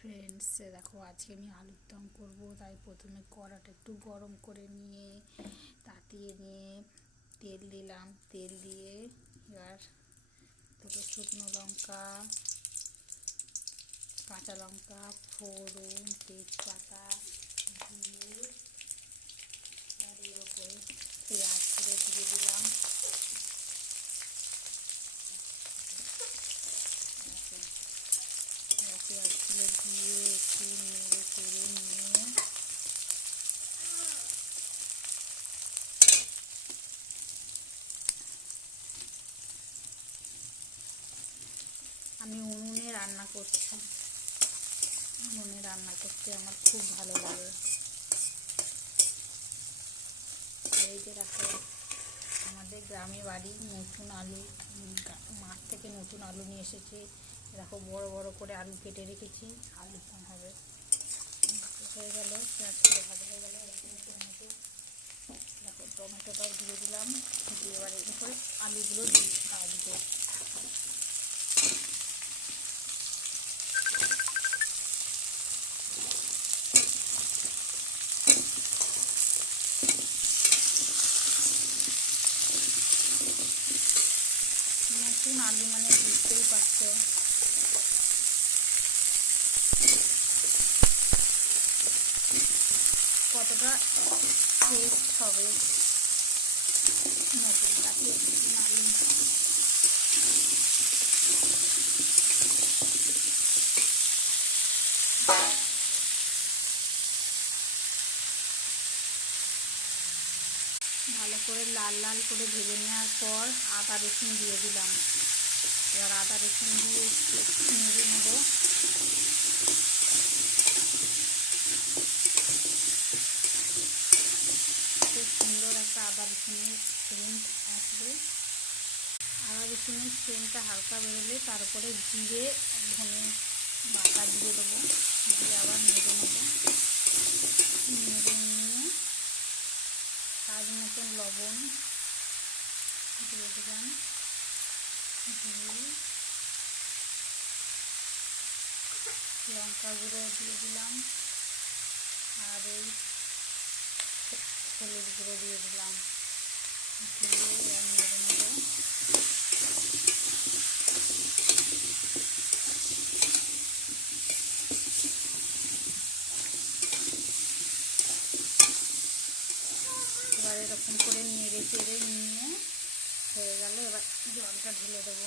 Friends, দেখো আজকে আমি আলুর দম করবো। তাই প্রথমে কড়াটা একটু গরম করে নিয়ে তাতিয়ে নিয়ে তেল দিলাম। তেল দিয়ে এবার দুটো শুকনো লঙ্কা, কাঁচা লঙ্কা, ফোড়ন, তেজপাতা দিয়ে আর এর উপরে পেঁয়াজ করে দিয়ে দিলাম। পেঁয়াজগুলো দিয়ে একটু নেড়ে চেড়ে নিয়ে আমি উনুনে রান্না করছি। উনুনে রান্না করতে আমার খুব ভালো লাগে। এই যে দেখো, আমাদের গ্রামে বাড়ি, নতুন আলু, মাঠ থেকে নতুন আলু নিয়ে এসেছে। দেখো বড় বড় করে আলু কেটে রেখেছি, আলুর দম হবে। হয়ে গেল, পেঁয়াজগুলো ভাজা হয়ে গেল। টমেটো, দেখো টমেটোটাও দিয়ে দিলাম। দিয়ে এবার এরপরে আলুগুলো দিয়ে ভাজবো। নতুন আলু মানে বুঝতেই পারছো কতটা টেস্ট হবে। নতুন গাছে নতুন আলু। ভালো করে লাল লাল করে ভেজে নেওয়ার পর আদা রসুন দিয়ে দিলাম। এবার আদা রসুন দিয়ে নেড়ে নেব। খুব সুন্দর একটা আদা রসুনের সেন্ট আসবে। আদা রসুনের সেন্টটা হালকা বেরোলে তারপরে জিরে ধনে বাটা দিয়ে দেবো। দিয়ে আবার নেড়ে নেব। নেড়ে নিয়ে স্বাদ মতন লবণ দিয়ে দিলাম। দিয়ে লঙ্কা গুঁড়ো দিয়ে দিলাম। আর এই হলুদ গুঁড়ো দিয়ে দিলাম। দিয়ে এবার নেড়ে নেব। এবার এরকম করে নেড়ে চেড়ে নিয়ে হয়ে গেল। এবার জলটা ঢেলে দেবো।